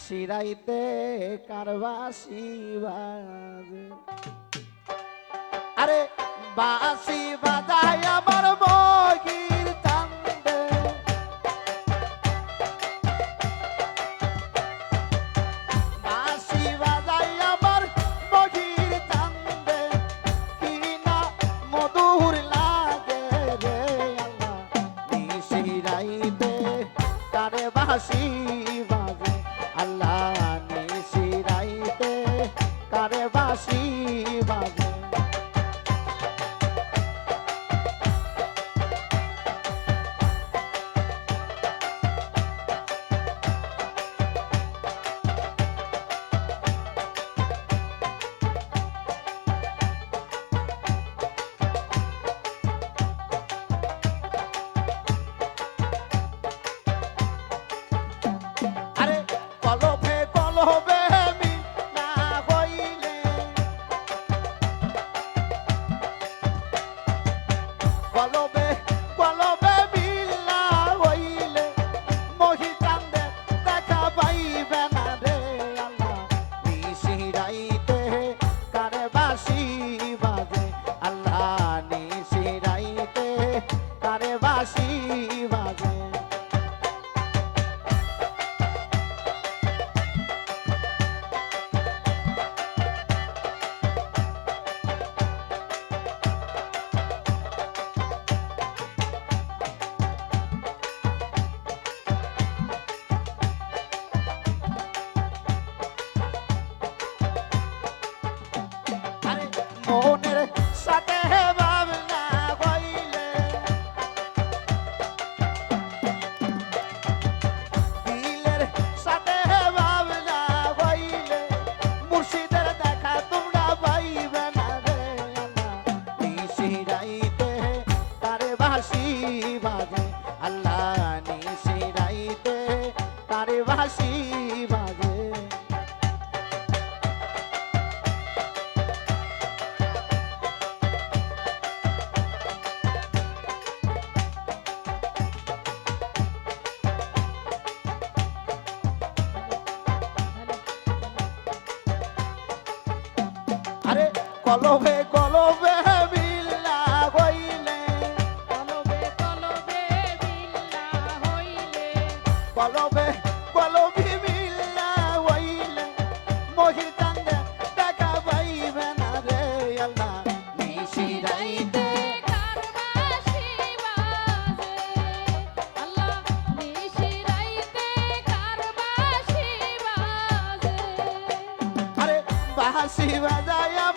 নিশিরাইতে কারবাসি বাজে আরে বাসি বাজায় আমার বগির কান্দে বাসি বাজায় আমার বগির কান্দে কি না মধুর লাগে রে আল্লাহ। নিশিরাইতে কারবাসি জানি সেই রাইতে ভাসি আরে কলবে কলবে Sivadaya